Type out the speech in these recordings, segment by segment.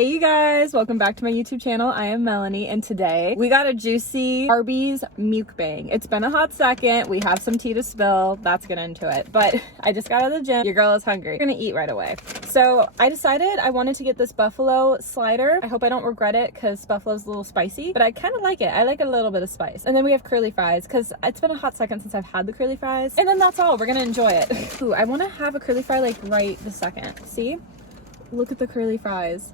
Hey you guys, welcome back to my YouTube channel. I am Melanie and today we got a juicy Arby's mukbang. It's been a hot second. We have some tea to spill. Let's get into it. But I just got out of the gym. Your girl is hungry. We're gonna eat right away. So I decided I wanted to get this buffalo slider. I hope I don't regret it because buffalo's a little spicy, but I kind of like it. I like a little bit of spice. And then we have curly fries because it's been a hot second since I've had the curly fries. And then that's all. We're gonna enjoy it. Ooh, I want to have a curly fry like right this second. See? Look at the curly fries.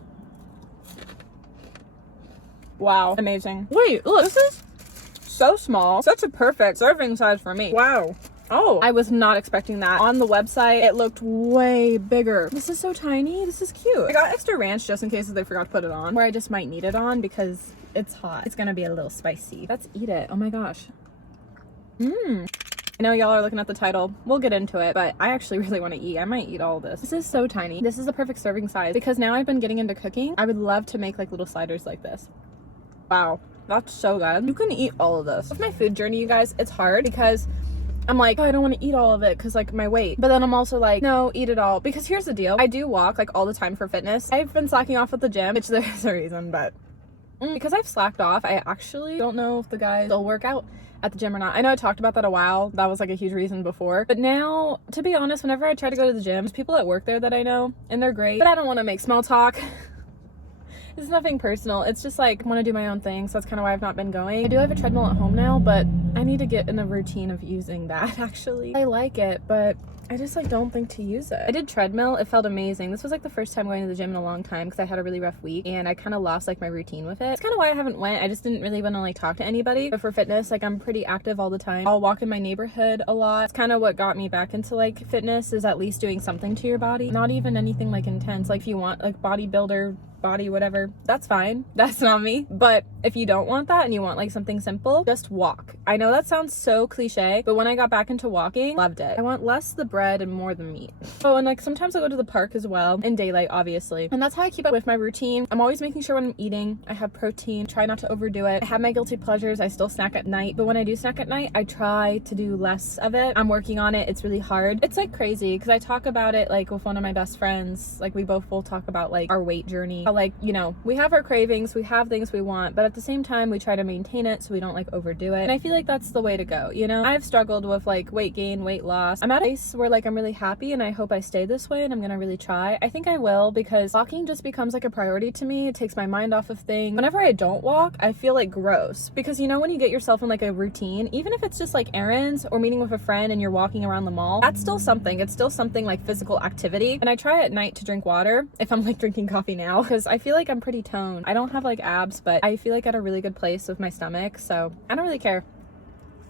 Wow, amazing. Wait, look, this is so small. Such a perfect serving size for me. Wow. Oh, I was not expecting that. On the website, it looked way bigger. This is so tiny. This is cute. I got extra ranch just in case they forgot to put it on, where I just might need it on because it's hot. It's gonna be a little spicy. Let's eat it. Oh my gosh. I know y'all are looking at the title. We'll get into it, but I actually really want to eat. I might eat all of this. This is so tiny. This is the perfect serving size because now I've been getting into cooking. I would love to make like little sliders like this. Wow, that's so good. You can eat all of this. With my food journey, you guys, it's hard because I'm like, oh, I don't want to eat all of it because like my weight. But then I'm also like, no, eat it all. Because here's the deal. I do walk like all the time for fitness. I've been slacking off at the gym, which there's a reason, but because I've slacked off, I actually don't know if the guys still work out at the gym or not. I know I talked about that a while. That was like a huge reason before. But now, to be honest, whenever I try to go to the gym, there's people that work there that I know and they're great. But I don't want to make small talk. It's nothing personal. It's just like I want to do my own thing, so that's kind of why I've not been going. I do have a treadmill at home now, but I need to get in a routine of using that actually. I like it, but I just like don't think to use it. I did treadmill. It felt amazing. This was like the first time going to the gym in a long time because I had a really rough week and I kind of lost like my routine with it. It's kind of why I haven't went. I just didn't really want to like talk to anybody. But for fitness, like I'm pretty active all the time. I'll walk in my neighborhood a lot. It's kind of what got me back into like fitness, is at least doing something to your body. Not even anything like intense. Like if you want like bodybuilder, body, whatever, that's fine. That's not me. But if you don't want that and you want like something simple, just walk. I know that sounds so cliche, but when I got back into walking, loved it. I want less the bread and more the meat. Oh, and like sometimes I go to the park as well in daylight, obviously. And that's how I keep up with my routine. I'm always making sure when I'm eating, I have protein, try not to overdo it. I have my guilty pleasures. I still snack at night, but when I do snack at night, I try to do less of it. I'm working on it. It's really hard. It's like crazy because I talk about it like with one of my best friends. Like we both will talk about like our weight journey. How, like, you know, we have our cravings, we have things we want, but at the same time, we try to maintain it so we don't like overdo it. And I feel like that's the way to go, you know? I've struggled with like weight gain, weight loss. I'm at a place where like I'm really happy and I hope I stay this way and I'm gonna really try. I think I will because walking just becomes like a priority to me. It takes my mind off of things. Whenever I don't walk, I feel like gross because you know when you get yourself in like a routine, even if it's just like errands or meeting with a friend and you're walking around the mall, that's still something. It's still something like physical activity. And I try at night to drink water if I'm like drinking coffee now because I feel like I'm pretty toned. I don't have like abs, but I feel like at a really good place with my stomach, so I don't really care.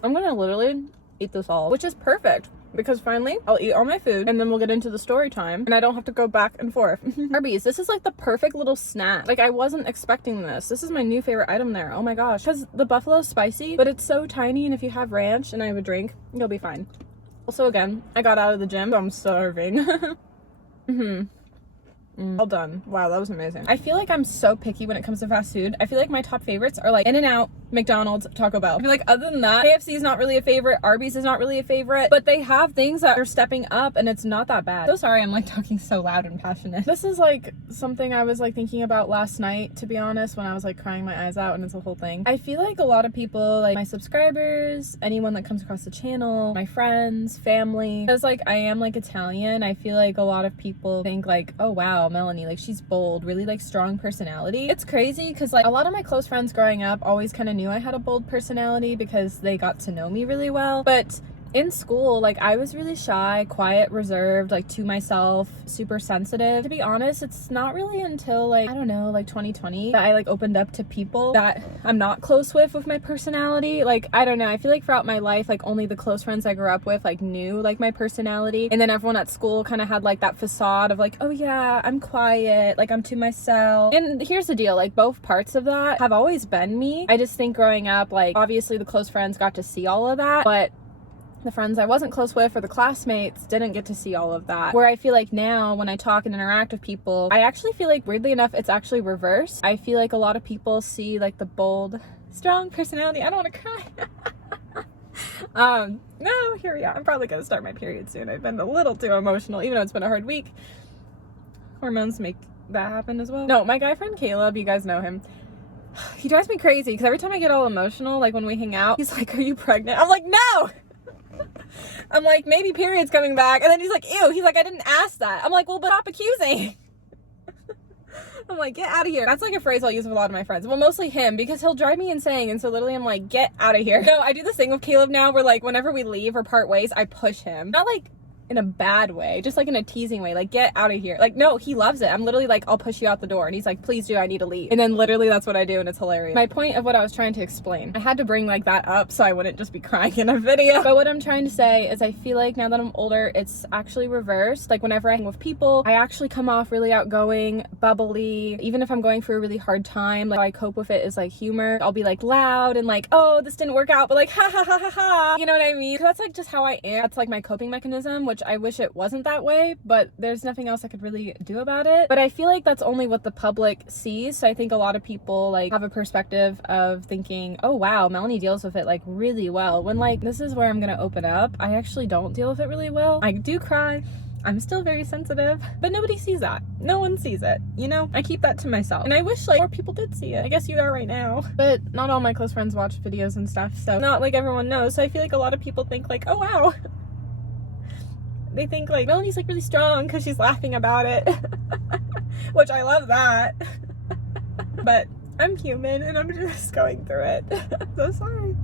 I'm gonna literally eat this all, which is perfect because finally I'll eat all my food and then we'll get into the story time and I don't have to go back and forth. Arby's, this is like the perfect little snack. Like I wasn't expecting this. This is my new favorite item there. Oh my gosh, because the buffalo's spicy, but it's so tiny, and if you have ranch and I have a drink, you'll be fine. Also, again, I got out of the gym, so I'm starving. All done. Wow, that was amazing. I feel like I'm so picky when it comes to fast food. I feel like my top favorites are like In-N-Out, McDonald's, Taco Bell. I feel like other than that, KFC is not really a favorite, Arby's is not really a favorite, but they have things that are stepping up and it's not that bad. So sorry I'm like talking so loud and passionate. This is like something I was like thinking about last night, to be honest, when I was like crying my eyes out, and it's a whole thing. I feel like a lot of people, like my subscribers, anyone that comes across the channel, my friends, family, because like I am like Italian, I feel like a lot of people think like, oh wow, Melanie, like she's bold, really like strong personality. It's crazy because like a lot of my close friends growing up always kind of knew I had a bold personality because they got to know me really well, but in school, like I was really shy, quiet, reserved, like to myself, super sensitive. To be honest, it's not really until like, I don't know, like 2020 that I like opened up to people that I'm not close with my personality. Like, I don't know, I feel like throughout my life, like only the close friends I grew up with like knew like my personality. And then everyone at school kind of had like that facade of like, oh yeah, I'm quiet, like I'm to myself. And here's the deal, like both parts of that have always been me. I just think growing up, like obviously the close friends got to see all of that, but the friends I wasn't close with or the classmates didn't get to see all of that. Where I feel like now when I talk and interact with people, I actually feel like weirdly enough, it's actually reversed. I feel like a lot of people see like the bold, strong personality. I don't want to cry. No, here we are. I'm probably gonna start my period soon. I've been a little too emotional, even though it's been a hard week. Hormones make that happened as well. No, my guy friend Caleb, you guys know him. He drives me crazy because every time I get all emotional, like when we hang out, he's like, are you pregnant? I'm like, no! I'm like, maybe period's coming back. And then he's like, ew. He's like, I didn't ask that. I'm like, well, but stop accusing. I'm like, get out of here. That's like a phrase I'll use with a lot of my friends. Well, mostly him, because he'll drive me insane. And so literally I'm like, get out of here. No, I do this thing with Caleb now where like whenever we leave or part ways, I push him. Not like in a bad way, just like in a teasing way, like get out of here. Like, no, he loves it. I'm literally like, I'll push you out the door, and he's like, please do, I need to leave. And then literally that's what I do, and it's hilarious. My point of what I was trying to explain, I had to bring like that up so I wouldn't just be crying in a video. But what I'm trying to say is I feel like now that I'm older, it's actually reversed. Like whenever I hang with people, I actually come off really outgoing, bubbly. Even if I'm going through a really hard time, like how I cope with it is like humor. I'll be like loud and like, oh, this didn't work out, but like ha ha ha ha ha, you know what I mean? That's like just how I am. That's like my coping mechanism, which I wish it wasn't that way, but there's nothing else I could really do about it. But I feel like that's only what the public sees. So I think a lot of people like have a perspective of thinking, oh wow, Melanie deals with it like really well, when like this is where I'm gonna open up. I actually don't deal with it really well. I do cry. I'm still very sensitive, but nobody sees that. No one sees it, you know? I keep that to myself. And I wish like more people did see it. I guess you are right now. But not all my close friends watch videos and stuff, so not like everyone knows. So I feel like a lot of people think like, oh wow. They think like Melanie's like really strong because she's laughing about it. Which I love that. But I'm human and I'm just going through it. So sorry.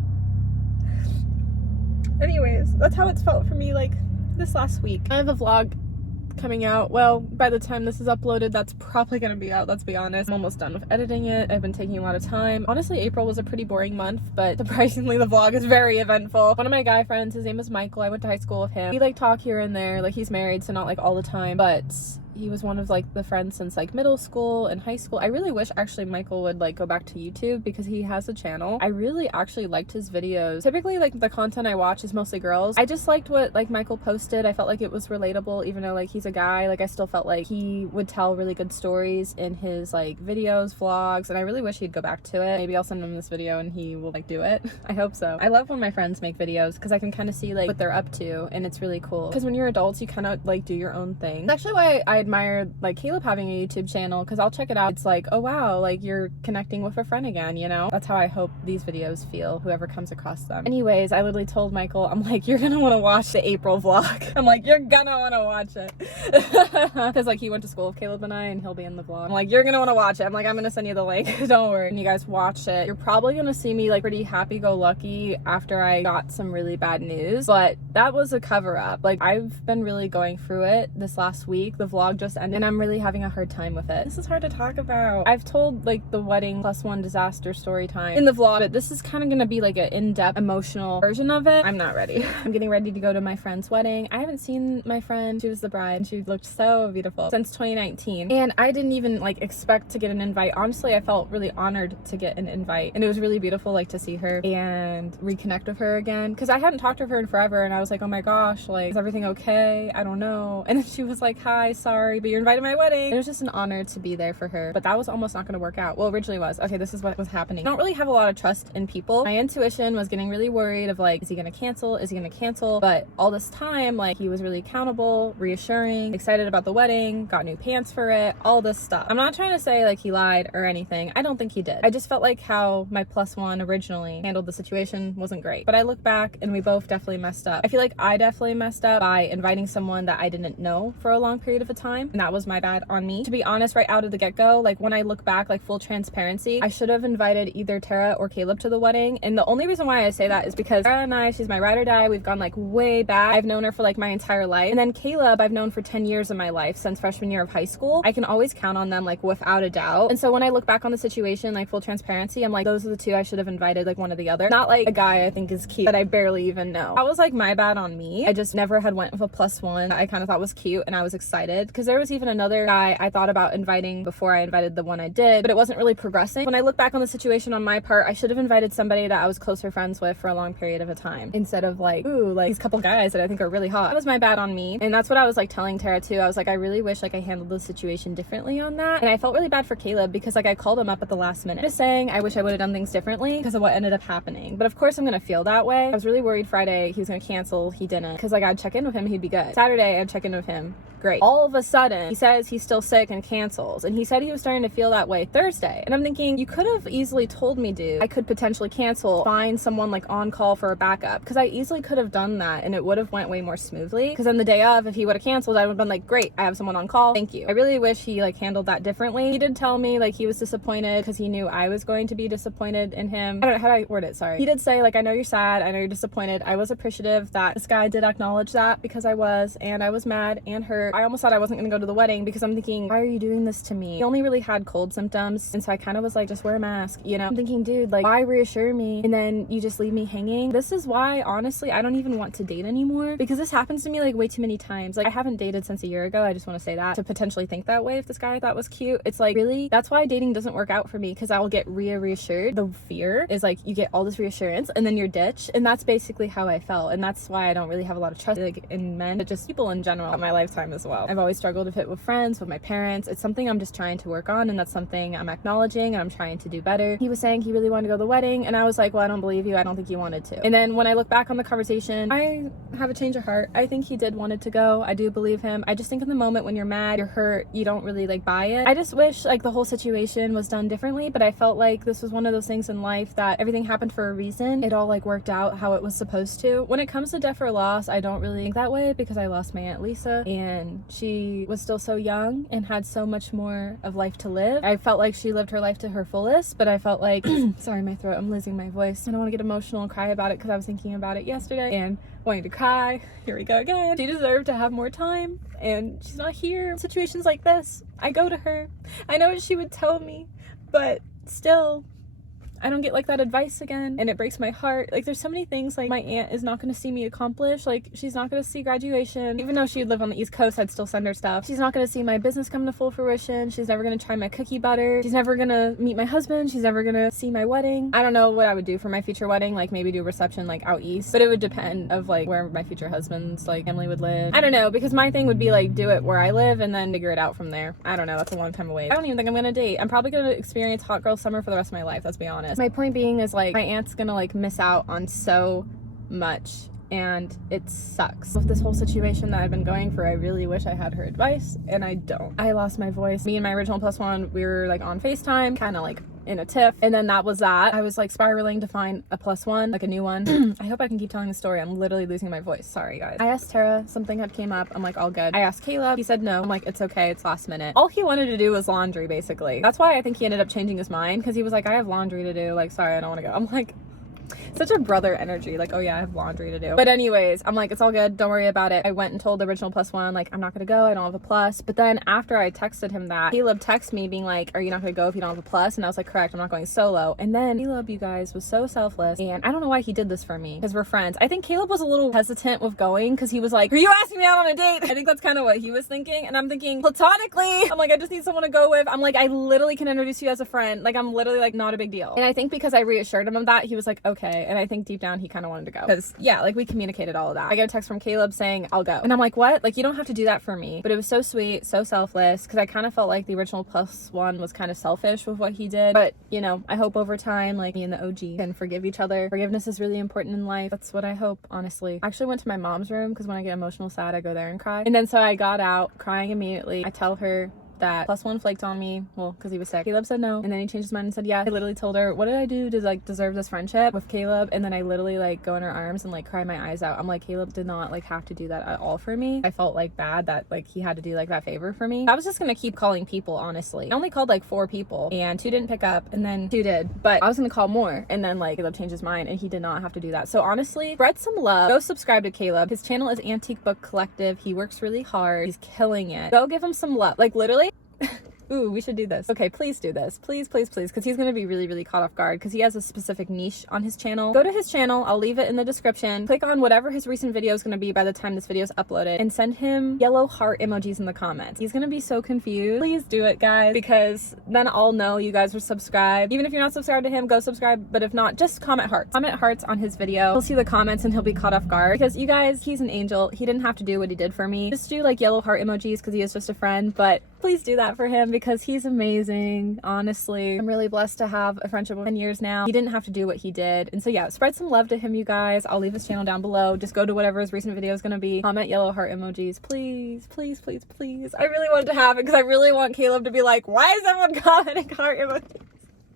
Anyways, that's how it's felt for me like this last week. I have a vlog coming out. Well, by the time this is uploaded, that's probably gonna be out, let's be honest. I'm almost done with editing it. I've been taking a lot of time. Honestly, April was a pretty boring month, but surprisingly the vlog is very eventful. One of my guy friends, his name is Michael. I went to high school with him. We like talk here and there. Like he's married, so not like all the time, but he was one of like the friends since like middle school and high school. I really wish actually Michael would like go back to YouTube because he has a channel. I really actually liked his videos. Typically like the content I watch is mostly girls. I just liked what like Michael posted. I felt like it was relatable, even though like he's a guy. Like I still felt like he would tell really good stories in his like videos, vlogs, and I really wish he'd go back to it. Maybe I'll send him this video and he will like do it. I hope so. I love when my friends make videos because I can kind of see like what they're up to, and it's really cool because when you're adults you kind of like do your own thing. That's actually why I admire like Caleb having a YouTube channel, because I'll check it out. It's like, oh wow, like you're connecting with a friend again, you know? That's how I hope these videos feel, whoever comes across them. Anyways, I literally told Michael, I'm like, you're gonna want to watch the April vlog. I'm like, you're gonna want to watch it. Because like he went to school with Caleb and I, and he'll be in the vlog. I'm like, you're gonna want to watch it. I'm like, I'm gonna send you the link. Don't worry. When you guys watch it, you're probably gonna see me like pretty happy-go-lucky after I got some really bad news, but that was a cover-up. Like I've been really going through it this last week. The vlog just ended and I'm really having a hard time with it. This is hard to talk about. I've told like the wedding plus one disaster story time in the vlog, but this is kind of gonna be like an in-depth emotional version of it. I'm not ready. I'm getting ready to go to my friend's wedding. I haven't seen my friend. She was the bride and she looked so beautiful since 2019, and I didn't even like expect to get an invite. Honestly, I felt really honored to get an invite, and it was really beautiful like to see her and reconnect with her again, because I hadn't talked to her in forever, and I was like, oh my gosh, like is everything okay? I don't know. And then she was like, hi, sorry, but you're invited to my wedding. It was just an honor to be there for her, but that was almost not going to work out. Well, originally was. Okay, this is what was happening. I don't really have a lot of trust in people. My intuition was getting really worried of like, is he going to cancel? Is he going to cancel? But all this time, like he was really accountable, reassuring, excited about the wedding, got new pants for it, all this stuff. I'm not trying to say like he lied or anything. I don't think he did. I just felt like how my plus one originally handled the situation wasn't great. But I look back and we both definitely messed up. I feel like I definitely messed up by inviting someone that I didn't know for a long period of a time, and that was my bad on me. To be honest, right out of the get-go, like when I look back, like full transparency, I should have invited either Tara or Caleb to the wedding. And the only reason why I say that is because Tara and I, she's my ride or die. We've gone like way back. I've known her for like my entire life. And then Caleb, I've known for 10 years of my life, since freshman year of high school. I can always count on them like without a doubt. And so when I look back on the situation, like full transparency, I'm like, those are the two I should have invited, like one or the other. Not like a guy I think is cute that I barely even know. That was like my bad on me. I just never had went with a plus one that I kind of thought was cute, and I was excited because there was even another guy I thought about inviting before I invited the one I did, but it wasn't really progressing. When I look back on the situation on my part, I should have invited somebody that I was closer friends with for a long period of a time, instead of like, ooh, like these couple guys that I think are really hot. That was my bad on me. And that's what I was like telling Tara too. I was like, I really wish like I handled the situation differently on that. And I felt really bad for Caleb because like I called him up at the last minute just saying I wish I would have done things differently because of what ended up happening. But of course I'm gonna feel that way. I was really worried Friday he was gonna cancel. He didn't, because like I'd check in with him, he'd be good. Saturday I'd check in with him, great. All of a sudden, he says he's still sick and cancels. And he said he was starting to feel that way Thursday. And I'm thinking, you could have easily told me, dude, I could potentially cancel, find someone like on call for a backup. Because I easily could have done that and it would have went way more smoothly. Because then the day of, if he would have canceled, I would have been like, great, I have someone on call. Thank you. I really wish he like handled that differently. He did tell me like he was disappointed because he knew I was going to be disappointed in him. I don't know how do I word it, sorry. He did say like, I know you're sad, I know you're disappointed. I was appreciative that this guy did acknowledge that, because I was, and I was mad and hurt. I almost thought I wasn't gonna go to the wedding because I'm thinking, why are you doing this to me? He only really had cold symptoms, and so I kind of was like, just wear a mask, you know? I'm thinking, dude, like, why reassure me and then you just leave me hanging? This is why, honestly, I don't even want to date anymore, because this happens to me like way too many times. Like, I haven't dated since a year ago. I just want to say that, to potentially think that way if this guy I thought was cute. It's like, really? That's why dating doesn't work out for me, because I will get reassured. The fear is like, you get all this reassurance and then you're ditched, and that's basically how I felt. And that's why I don't really have a lot of trust like in men, but just people in general in my lifetime as well. I've always struggled to fit with friends, with my parents. It's something I'm just trying to work on, and that's something I'm acknowledging and I'm trying to do better. He was saying he really wanted to go to the wedding, and I was like, well, I don't believe you. I don't think you wanted to. And then when I look back on the conversation, I have a change of heart. I think he did wanted to go. I do believe him. I just think in the moment when you're mad, you're hurt, you don't really like buy it. I just wish like the whole situation was done differently, but I felt like this was one of those things in life that everything happened for a reason. It all like worked out how it was supposed to. When it comes to death or loss, I don't really think that way, because I lost my Aunt Lisa and she was still so young and had so much more of life to live. I felt like she lived her life to her fullest, but I felt like sorry, my throat, I'm losing my voice. I don't want to get emotional and cry about it because I was thinking about it yesterday and wanting to cry. Here we go again. She deserved to have more time and she's not here. Situations like this, I go to her. I know what she would tell me, but still, I don't get like that advice again, and it breaks my heart. Like, there's so many things like my aunt is not going to see me accomplish. Like, she's not going to see graduation. Even though she'd live on the East Coast, I'd still send her stuff. She's not going to see my business come to full fruition. She's never going to try my cookie butter. She's never going to meet my husband. She's never going to see my wedding. I don't know what I would do for my future wedding, like maybe do a reception like out east, but it would depend of like where my future husband's like family would live. I don't know, because my thing would be like do it where I live and then figure it out from there. I don't know, that's a long time away. I don't even think I'm going to date. I'm probably going to experience hot girl summer for the rest of my life, let's be honest. My point being is like, my aunt's gonna like miss out on so much, and it sucks. With this whole situation that I've been going for, I really wish I had her advice, and I don't. I lost my voice. Me and my original plus one, we were like on FaceTime, kind of like in a tiff, and then that was that. I was like spiraling to find a plus one, like a new one. I hope I can keep telling the story. I'm literally losing my voice, sorry guys. I asked Tara, something had came up, I'm like, all good. I asked Caleb, he said no. I'm like, it's okay, it's last minute. All he wanted to do was laundry, basically. That's why I think he ended up changing his mind, because he was like, I have laundry to do, like, sorry, I don't want to go. I'm like, such a brother energy, like, oh yeah, I have laundry to do. But anyways, I'm like, it's all good, don't worry about it. I went and told the original plus one, like, I'm not gonna go, I don't have a plus. But then after I texted him that, Caleb texted me being like, are you not gonna go if you don't have a plus? And I was like, correct, I'm not going solo. And then Caleb, you guys, was so selfless, and I don't know why he did this for me, because we're friends. I think Caleb was a little hesitant with going, because he was like, are you asking me out on a date? I think that's kind of what he was thinking, and I'm thinking, platonically, I'm like, I just need someone to go with. I'm like, I literally can introduce you as a friend. Like, I'm literally like, not a big deal. And I think because I reassured him of that, he was like, okay. And I think deep down he kind of wanted to go, because yeah, like, we communicated all of that. I got a text from Caleb saying I'll go, and I'm like, what? Like, you don't have to do that for me. But it was so sweet, so selfless, because I kind of felt like the original plus one was kind of selfish with what he did. But you know, I hope over time, like, me and the OG can forgive each other. Forgiveness is really important in life. That's what I hope, honestly. I actually went to my mom's room, because when I get emotional sad, I go there and cry. And then so I got out crying immediately. I tell her that plus one flaked on me, well, because he was sick. Caleb said no, and then he changed his mind and said yeah. I literally told her, what did I do to like deserve this friendship with Caleb? And then I literally like go in her arms and like cry my eyes out. I'm like, Caleb did not like have to do that at all for me. I felt like bad that like he had to do like that favor for me. I was just gonna keep calling people, honestly. I only called like 4 people, and 2 didn't pick up, and then 2 did, but I was gonna call more, and then like Caleb changed his mind and he did not have to do that. So honestly, spread some love. Go subscribe to Caleb. His channel is Antique Book Collective. He works really hard, he's killing it. Go give him some love, like literally. Ooh, we should do this. Okay, please do this. Please, please, please, because he's going to be really, really caught off guard, because he has a specific niche on his channel. Go to his channel. I'll leave it in the description. Click on whatever his recent video is going to be by the time this video is uploaded, and send him yellow heart emojis in the comments. He's going to be so confused. Please do it, guys, because then I'll know you guys were subscribed. Even if you're not subscribed to him, go subscribe, but if not, just comment hearts. Comment hearts on his video. He'll see the comments and he'll be caught off guard, because you guys, he's an angel. He didn't have to do what he did for me. Just do like yellow heart emojis, because he is just a friend, but Please do that for him because he's amazing. Honestly, I'm really blessed to have a friendship of 10 years now. He didn't have to do what he did. And so yeah, spread some love to him, you guys. I'll leave his channel down below. Just go to whatever his recent video is going to be. Comment yellow heart emojis. Please, please, please, please. I really want it to happen because I really want Caleb to be like, why is everyone commenting heart emojis?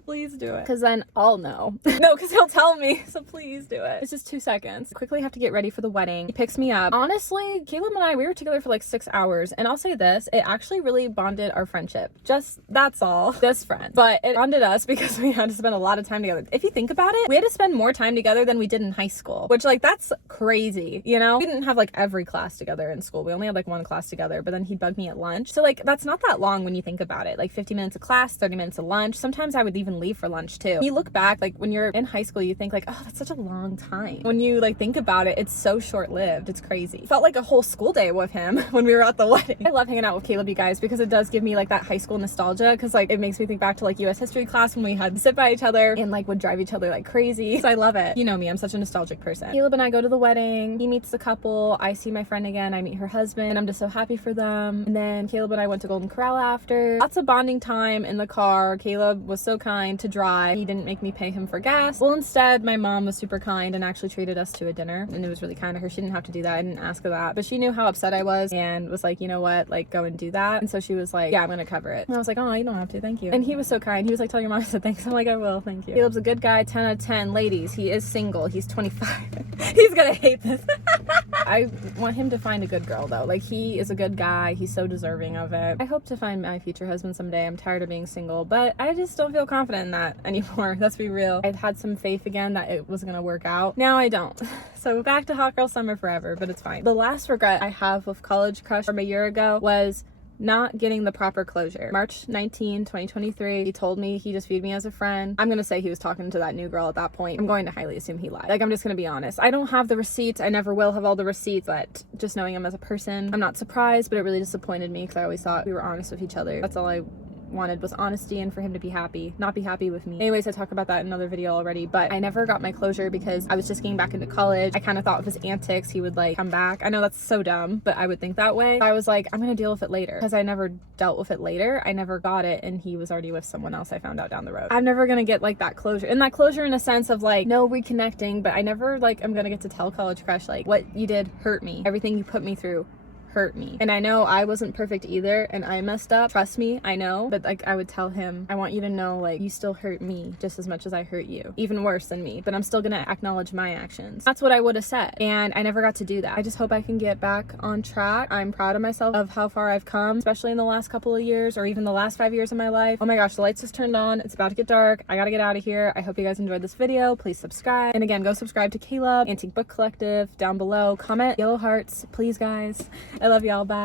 Please do it. Because then I'll know. No, because he'll tell me. So please do it. It's just 2 seconds. Quickly have to get ready for the wedding. He picks me up. Honestly, Caleb and I, we were together for like 6 hours. And I'll say this, it actually really bonded our friendship. Just, that's all. Just friends. But it bonded us because we had to spend a lot of time together. If you think about it, we had to spend more time together than we did in high school. Which like, that's crazy, you know? We didn't have like every class together in school. We only had like 1 class together. But then he'd bug me at lunch. So like, that's not that long when you think about it. Like 50 minutes of class, 30 minutes of lunch. Sometimes I would even leave for lunch too. You look back, like when you're in high school, you think like, oh, that's such a long time. When you like think about it, it's so short-lived. It's crazy. It felt like a whole school day with him when we were at the wedding. I love hanging out with Caleb, you guys, because it does give me like that high school nostalgia. Because like it makes me think back to like US history class when we had to sit by each other and like would drive each other like crazy. So I love it. You know me, I'm such a nostalgic person. Caleb and I go to the wedding. He meets the couple. I see my friend again. I meet her husband. And I'm just so happy for them. And then Caleb and I went to Golden Corral after. Lots of bonding time in the car. Caleb was so kind to drive. He didn't make me pay him for gas. Well, instead, my mom was super kind and actually treated us to a dinner. And it was really kind of her. She didn't have to do that. I didn't ask her that. But she knew how upset I was and was like, you know what? Like, go and do that. And so she was like, yeah, I'm going to cover it. And I was like, oh, you don't have to. Thank you. And he was so kind. He was like, tell your mom I said thanks. I'm like, I will. Thank you. Caleb's a good guy. 10 out of 10. Ladies, he is single. He's 25. He's going to hate this. I want him to find a good girl, though. Like, he is a good guy. He's so deserving of it. I hope to find my future husband someday. I'm tired of being single, but I just don't feel confident in that anymore. Let's be real. I'd had some faith again that it was gonna work out. Now I don't. So back to hot girl summer forever, but it's fine. The last regret I have with college crush from a year ago was not getting the proper closure. March 19, 2023, he told me he just viewed me as a friend. I'm gonna say he was talking to that new girl at that point. I'm going to highly assume he lied. Like, I'm just gonna be honest. I don't have the receipts. I never will have all the receipts, but just knowing him as a person, I'm not surprised, but it really disappointed me because I always thought we were honest with each other. That's all I wanted was honesty and for him to be happy, not be happy with me. Anyways, I talk about that in another video already, but I never got my closure because I was just getting back into college. I kind of thought with his antics he would like come back. I know that's so dumb, but I would think that way. I was like, I'm gonna deal with it later because I never dealt with it later. I never got it and he was already with someone else I found out down the road. I'm never gonna get like that closure, and that closure in a sense of like no reconnecting, but I never like I'm gonna get to tell college crush like what you did hurt me. Everything you put me through hurt me. And I know I wasn't perfect either and I messed up. Trust me, I know. But like I would tell him, I want you to know like you still hurt me just as much as I hurt you. Even worse than me. But I'm still gonna acknowledge my actions. That's what I would have said. And I never got to do that. I just hope I can get back on track. I'm proud of myself of how far I've come, especially in the last couple of years or even the last 5 years of my life. Oh my gosh, the lights just turned on. It's about to get dark. I gotta get out of here. I hope you guys enjoyed this video. Please subscribe. And again, go subscribe to Caleb, Antique Book Collective down below. Comment yellow hearts, please guys. I love y'all. Bye.